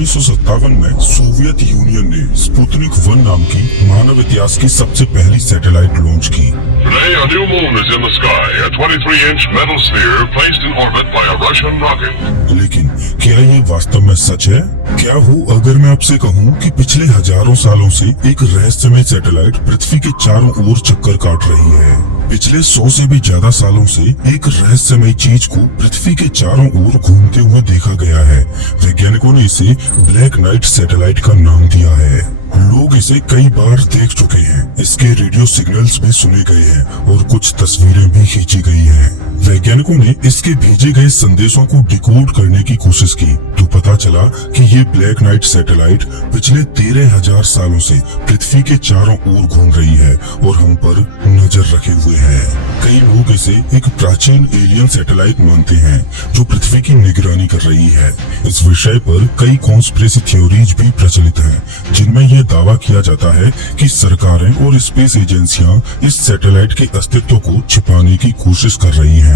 1957 में Soviet union ने Sputnik 1 नाम की मानव इतिहास की सबसे पहली सैटेलाइट लॉन्च की। Today, a new moon is in the sky, a 23-inch metal sphere placed in orbit by a Russian rocket. लेकिन क्या ये वास्तव में सच है? क्या हो अगर मैं आपसे कहूँ कि पिछले हजारों सालों से एक रहस्यमय सैटेलाइट पृथ्वी के चारों ओर चक्कर काट रही है। पिछले 100 से भी ज्यादा सालों से एक रहस्यमय चीज को पृथ्वी के चारों ओर घूमते हुए देखा गया है। वैज्ञानिकों ने इसे ब्लैक नाइट सैटेलाइट का नाम दिया है। लोग इसे कई बार देख चुके हैं, इसके रेडियो सिग्नल्स भी सुने गए हैं और कुछ तस्वीरें भी खींची गई हैं। वैज्ञानिकों ने इसके भेजे गए संदेशों को डिकोड करने की कोशिश की तो पता चला कि ये ब्लैक नाइट सैटेलाइट पिछले 13,000 सालों से पृथ्वी के चारों ओर घूम रही है और हम पर नजर रखे हुए है। कई लोग इसे एक प्राचीन एलियन सैटेलाइट मानते हैं जो पृथ्वी की निगरानी कर रही है। इस विषय पर कई कॉन्स्पिरेसी थ्योरीज भी प्रचलित हैं, जिनमें यह दावा किया जाता है कि सरकारें और स्पेस एजेंसियां इस सैटेलाइट के अस्तित्व को छिपाने की कोशिश कर रही हैं।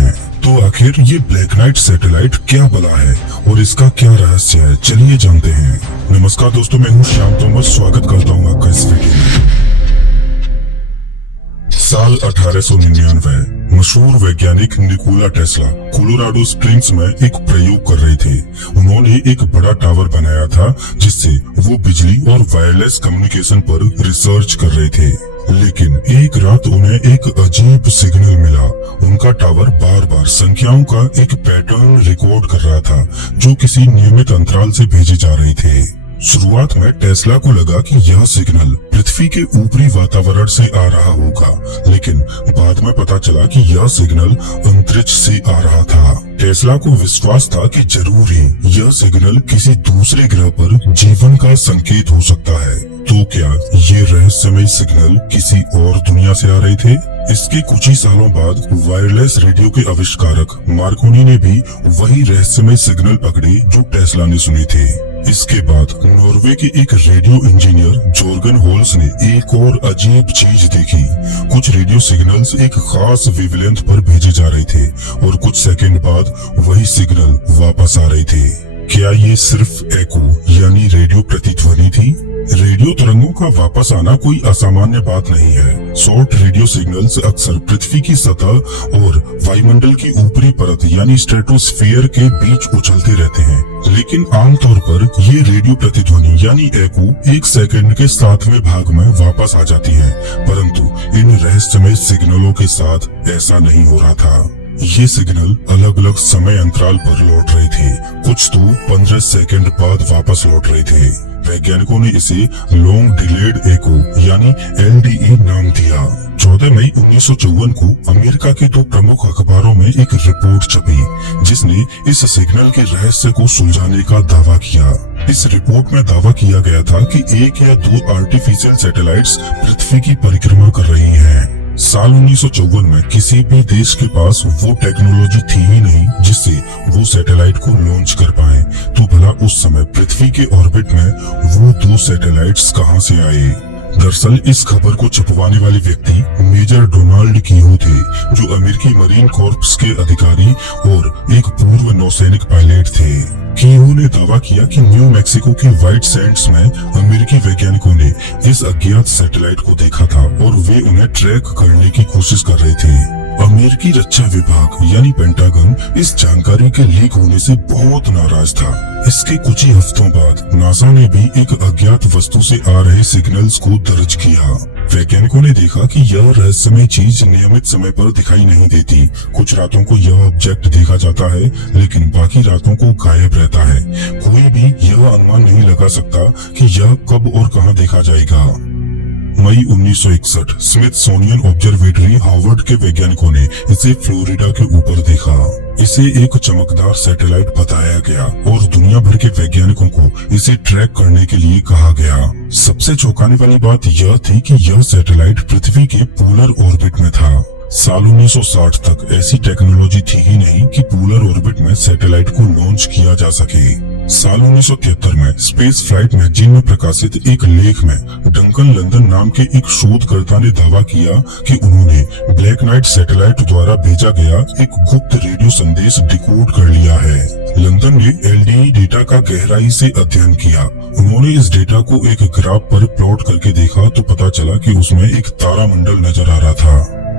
तो आखिर ये ब्लैक नाइट सैटेलाइट क्या बला है और इसका क्या रहस्य है, चलिए जानते हैं। नमस्कार दोस्तों, मैं हूँ श्याम तोमर, स्वागत करता हूँ आपका इस वीडियो में। साल 1899 मशहूर वैज्ञानिक निकोला टेस्ला कोलोराडो स्प्रिंग्स में एक प्रयोग कर रहे थे। उन्होंने एक बड़ा टावर बनाया था जिससे वो बिजली और वायरलेस कम्युनिकेशन पर रिसर्च कर रहे थे। लेकिन एक रात उन्हें एक अजीब सिग्नल मिला। उनका टावर बार बार संख्याओं का एक पैटर्न रिकॉर्ड कर रहा था जो किसी नियमित अंतराल से भेजे जा रहे थे। शुरुआत में टेस्ला को लगा कि यह सिग्नल पृथ्वी के ऊपरी वातावरण से आ रहा होगा, लेकिन बाद में पता चला कि यह सिग्नल अंतरिक्ष से आ रहा था। टेस्ला को विश्वास था कि जरूर ही यह सिग्नल किसी दूसरे ग्रह पर जीवन का संकेत हो सकता है। तो क्या ये रहस्यमय सिग्नल किसी और दुनिया से आ रहे थे? इसके कुछ ही सालों बाद वायरलेस रेडियो के आविष्कारक मार्कोनी ने भी वही रहस्यमय सिग्नल पकड़े जो टेस्ला ने सुने थे। इसके बाद नॉर्वे के एक रेडियो इंजीनियर जॉर्गन होल्स ने एक और अजीब चीज देखी। कुछ रेडियो सिग्नल्स एक खास वेवलेंथ पर भेजे जा रहे थे और कुछ सेकंड बाद वही सिग्नल वापस आ रहे थे। क्या ये सिर्फ एको यानी रेडियो प्रतिध्वनि थी? रेडियो तरंगों का वापस आना कोई असामान्य बात नहीं है। शॉर्ट रेडियो सिग्नल्स अक्सर पृथ्वी की सतह और वायुमंडल की ऊपरी परत यानी स्ट्रेटोस्फीयर के बीच उछलते रहते हैं, लेकिन आमतौर पर ये रेडियो प्रतिध्वनि यानी एको 1 सेकंड के 7वें भाग में वापस आ जाती है। परंतु इन रहस्यमय सिग्नलों के साथ ऐसा नहीं हो रहा था। ये सिग्नल अलग अलग समय अंतराल पर लौट रहे थे, कुछ तो 15 सेकंड बाद वापस लौट रहे थे। वैज्ञानिकों ने इसे लॉन्ग डिलेड एको यानी LDE नाम दिया। 14 मई 1954 को अमेरिका के 2 प्रमुख अखबारों में एक रिपोर्ट छपी जिसने इस सिग्नल के रहस्य को सुलझाने का दावा किया। इस रिपोर्ट में दावा किया गया था कि 1 या 2 आर्टिफिशियल सैटेलाइट्स पृथ्वी की परिक्रमा कर रही हैं। साल 1954 में किसी भी देश के पास वो टेक्नोलॉजी थी ही नहीं जिससे वो सैटेलाइट को लॉन्च कर पाए। तो भला उस समय पृथ्वी के ऑर्बिट में वो 2 सैटेलाइट्स कहां से आए? दरअसल इस खबर को छपवाने वाले व्यक्ति मेजर डोनाल्ड कीहो थे, जो अमेरिकी मरीन कॉर्प्स के अधिकारी और एक पूर्व नौसैनिक पायलट थे। कीहो ने दावा किया कि न्यू मैक्सिको के व्हाइट सैंड्स में अमेरिकी वैज्ञानिकों ने इस अज्ञात सैटेलाइट को देखा था और वे उन्हें ट्रैक करने की कोशिश कर रहे थे। अमेरिकी रक्षा विभाग यानी पेंटागन इस जानकारी के लीक होने से बहुत नाराज था। इसके कुछ ही हफ्तों बाद नासा ने भी एक अज्ञात वस्तु से आ रहे सिग्नल्स को दर्ज किया। वैज्ञानिकों ने देखा कि यह रहस्यमय चीज नियमित समय पर दिखाई नहीं देती। कुछ रातों को यह ऑब्जेक्ट देखा जाता है, लेकिन बाकी रातों को गायब रहता है। कोई भी यह अनुमान नहीं लगा सकता कि यह कब और कहां देखा जाएगा। मई 1961 स्मिथसोनियन ऑब्जर्वेटरी हार्वर्ड के वैज्ञानिकों ने इसे फ्लोरिडा के ऊपर देखा। इसे एक चमकदार सैटेलाइट बताया गया और दुनिया भर के वैज्ञानिकों को इसे ट्रैक करने के लिए कहा गया। सबसे चौंकाने वाली बात यह थी कि यह सैटेलाइट पृथ्वी के पोलर ऑर्बिट में था। साल 1960 तक ऐसी टेक्नोलॉजी थी ही नहीं कि पोलर ऑर्बिट में सैटेलाइट को लॉन्च किया जा सके। साल 1973 में स्पेस फ्लाइट मैगजीन में प्रकाशित एक लेख में डंकन लंदन नाम के एक शोधकर्ता ने दावा किया कि उन्होंने ब्लैक नाइट सैटेलाइट द्वारा भेजा गया एक गुप्त रेडियो संदेश डिकोड कर लिया है। लंदन ने एलटीई डेटा का गहराई से अध्ययन किया। उन्होंने इस डेटा को एक ग्राफ पर प्लॉट करके देखा तो पता चला कि उसमें एक तारामंडल नजर आ रहा था।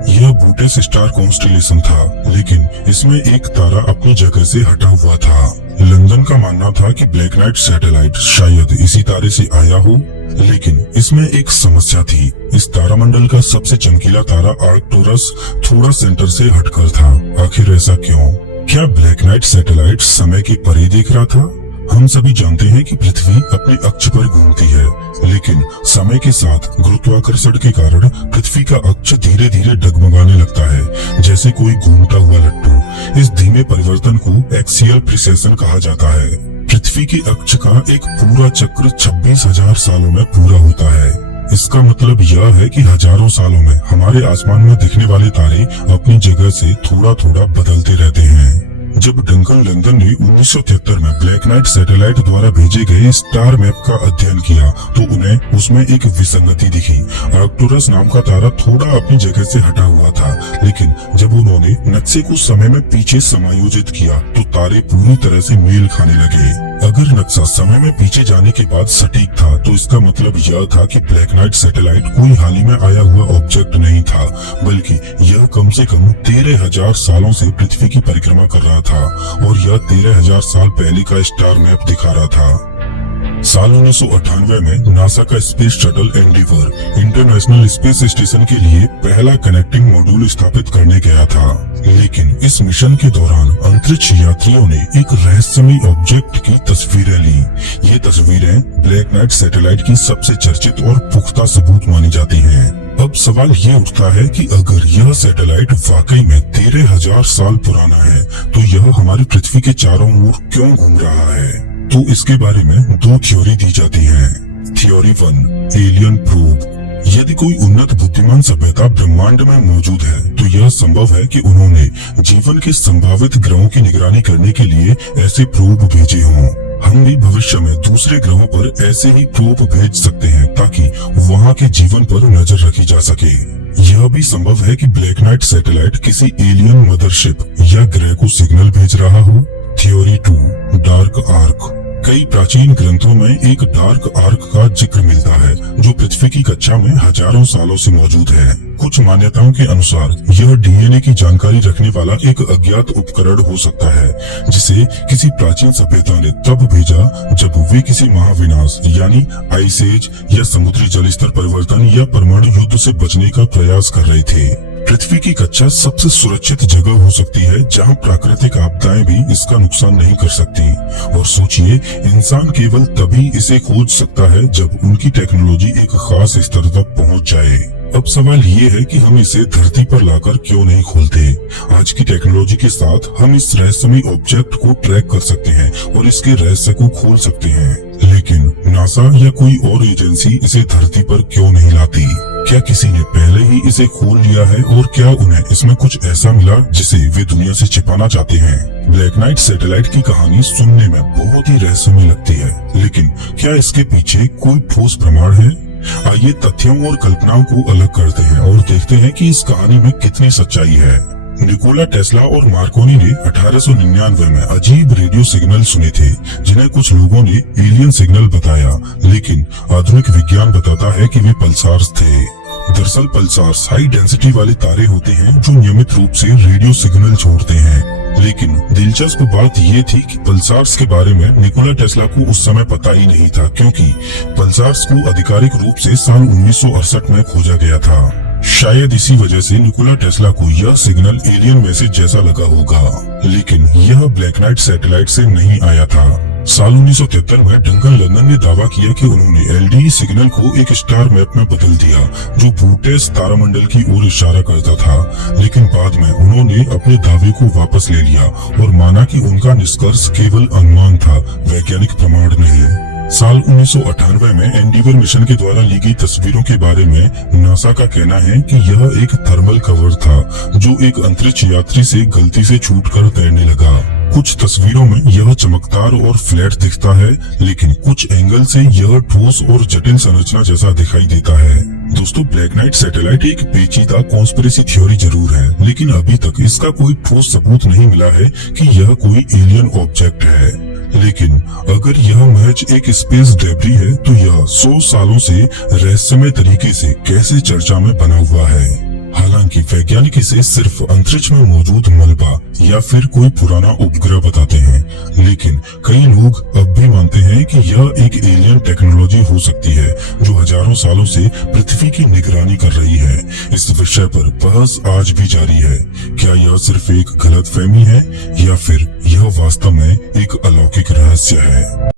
यह बूटेस स्टार कॉन्स्टेलेशन था, लेकिन इसमें एक तारा अपनी जगह से हटा हुआ था। लंदन का मानना था कि ब्लैक नाइट सैटेलाइट शायद इसी तारे से आया हो, लेकिन इसमें एक समस्या थी। इस तारामंडल का सबसे चमकीला तारा आर्कटुरस थोड़ा सेंटर से हटकर था। आखिर ऐसा क्यों? क्या ब्लैक नाइट सैटेलाइट समय के परे देख रहा था? हम सभी जानते हैं कि पृथ्वी अपने अक्ष पर घूमती है, लेकिन समय के साथ गुरुत्वाकर्षण के कारण पृथ्वी का अक्ष धीरे धीरे डगमगाने लगता है, जैसे कोई घूमता हुआ लट्टू। इस धीमे परिवर्तन को एक्सियल प्रिसेशन कहा जाता है। पृथ्वी के अक्ष का एक पूरा चक्र 26,000 सालों में पूरा होता है। इसका मतलब यह है कि हजारों सालों में हमारे आसमान में दिखने वाले तारे अपनी जगह से थोड़ा थोड़ा बदलते रहते हैं। जब डंकन लंदन ने 1973 में ब्लैक नाइट सैटेलाइट द्वारा भेजे गए स्टार मैप का अध्ययन किया तो उन्हें उसमें एक विसंगति दिखी। आर्कटुरस नाम का तारा थोड़ा अपनी जगह से हटा हुआ था, लेकिन जब उन्होंने नक्शे को समय में पीछे समायोजित किया तो तारे पूरी तरह से मेल खाने लगे। अगर नक्शा समय में पीछे जाने के बाद सटीक था तो इसका मतलब यह था कि ब्लैक नाइट सैटेलाइट कोई हाल ही में आया हुआ ऑब्जेक्ट नहीं था, बल्कि यह कम से कम 13,000 सालों से पृथ्वी की परिक्रमा कर रहा था और यह 13,000 साल पहले का स्टार मैप दिखा रहा था। साल 1998 में नासा का space shuttle endeavour international space station के लिए पहला कनेक्टिंग मॉड्यूल स्थापित करने गया था, लेकिन इस मिशन के दौरान अंतरिक्ष यात्रियों ने एक रहस्यमयी ऑब्जेक्ट की तस्वीरें ली। ये तस्वीरें ब्लैक नाइट सैटेलाइट की सबसे चर्चित और पुख्ता सबूत मानी जाती हैं। अब सवाल ये उठता है कि अगर यह सैटेलाइट वाकई में 13,000 साल पुराना है तो यह हमारी पृथ्वी के चारों ओर क्यों घूम रहा है? तो इसके बारे में दो थ्योरी दी जाती हैं। Theory 1, alien probe. यदि कोई उन्नत बुद्धिमान सभ्यता ब्रह्मांड में मौजूद है तो यह संभव है कि उन्होंने जीवन के संभावित ग्रहों की निगरानी करने के लिए ऐसे प्रोब भेजे हों। हम भी भविष्य में दूसरे ग्रहों पर ऐसे ही प्रोब भेज सकते हैं ताकि वहाँ के जीवन पर नजर रखी जा सके। यह भी संभव है कि ब्लैक नाइट सैटेलाइट किसी एलियन मदरशिप या ग्रह को सिग्नल भेज रहा हो। Theory 2, dark arc. कई प्राचीन ग्रंथों में एक डार्क आर्क का जिक्र मिलता है जो पृथ्वी की कक्षा में हजारों सालों से मौजूद है। कुछ मान्यताओं के अनुसार यह डीएनए की जानकारी रखने वाला एक अज्ञात उपकरण हो सकता है जिसे किसी प्राचीन सभ्यता ने तब भेजा जब वे किसी महाविनाश यानी आइस एज या समुद्री जलस्तर परिवर्तन या परमाणु युद्ध से बचने का प्रयास कर रहे थे। पृथ्वी की कक्षा सबसे सुरक्षित जगह हो सकती है जहां प्राकृतिक आपदाएं भी इसका नुकसान नहीं कर सकती। और सोचिए, इंसान केवल तभी इसे खोज सकता है जब उनकी टेक्नोलॉजी एक खास स्तर तक पहुंच जाए। अब सवाल ये है कि हम इसे धरती पर लाकर क्यों नहीं खोलते? आज की टेक्नोलॉजी के साथ हम इस रहस्यमयी ऑब्जेक्ट को ट्रैक कर सकते हैं और इसके रहस्य को खोल सकते हैं, लेकिन नासा या कोई और एजेंसी इसे धरती पर क्यों नहीं लाती? क्या किसी ने पहले ही इसे खोल लिया है और क्या उन्हें इसमें कुछ ऐसा मिला जिसे वे दुनिया से छिपाना चाहते हैं? ब्लैक नाइट सैटेलाइट की कहानी सुनने में बहुत ही रहस्यमयी लगती है, लेकिन क्या इसके पीछे कोई ठोस प्रमाण है? आइए तथ्यों और कल्पनाओं को अलग करते हैं और देखते हैं कि इस कहानी में कितनी सच्चाई है। निकोला टेस्ला और मार्कोनी ने 1899 में अजीब रेडियो सिग्नल सुने थे जिन्हें कुछ लोगों ने एलियन सिग्नल बताया, लेकिन आधुनिक विज्ञान बताता है कि वे पल्सार्स थे। दरअसल पल्सार्स हाई डेंसिटी वाले तारे होते हैं जो नियमित रूप से रेडियो सिग्नल छोड़ते हैं। लेकिन दिलचस्प बात ये थी कि पल्सार्स के बारे में निकोला टेस्ला को उस समय पता ही नहीं था, क्योंकि पल्सार्स को आधिकारिक रूप से साल 1968 में खोजा गया था। शायद इसी वजह से निकोला टेस्ला को यह सिग्नल एलियन मैसेज जैसा लगा होगा, लेकिन यह ब्लैक नाइट सैटेलाइट से नहीं आया था। साल 1973 में डंकन लंदन ने दावा किया कि उन्होंने एलटीई सिग्नल को एक स्टार मैप में बदल दिया जो बूटेस तारामंडल की ओर इशारा करता था, लेकिन बाद में उन्होंने अपने दावे को वापस ले लिया और माना कि उनका निष्कर्ष केवल अनुमान था, वैज्ञानिक प्रमाण नहीं। साल 1998 में एंडीवर मिशन के द्वारा ली गई तस्वीरों के बारे में नासा का कहना है कि यह एक थर्मल कवर था जो एक अंतरिक्ष यात्री से गलती से छूटकर तैरने लगा। कुछ तस्वीरों में यह चमकदार और फ्लैट दिखता है, लेकिन कुछ एंगल से यह ठोस और जटिल संरचना जैसा दिखाई देता है। दोस्तों, ब्लैक नाइट सैटेलाइट एक पेचीदा कॉन्स्पिरेसी थ्योरी जरूर है, लेकिन अभी तक इसका कोई ठोस सबूत नहीं मिला है कि यह कोई एलियन ऑब्जेक्ट है। लेकिन अगर यह महज एक स्पेस डेब्री है, तो यह 100 सालों से रहस्यमय तरीके से कैसे चर्चा में बना हुआ है। हालांकि वैज्ञानिक इसे सिर्फ अंतरिक्ष में मौजूद मलबा या फिर कोई पुराना उपग्रह बताते हैं, लेकिन कई लोग अब भी मानते हैं कि यह एक एलियन टेक्नोलॉजी हो सकती है जो हजारों सालों से पृथ्वी की निगरानी कर रही है। इस विषय पर बहस आज भी जारी है। क्या यह सिर्फ एक गलतफहमी है या फिर यह वास्तव में एक अलौकिक रहस्य है?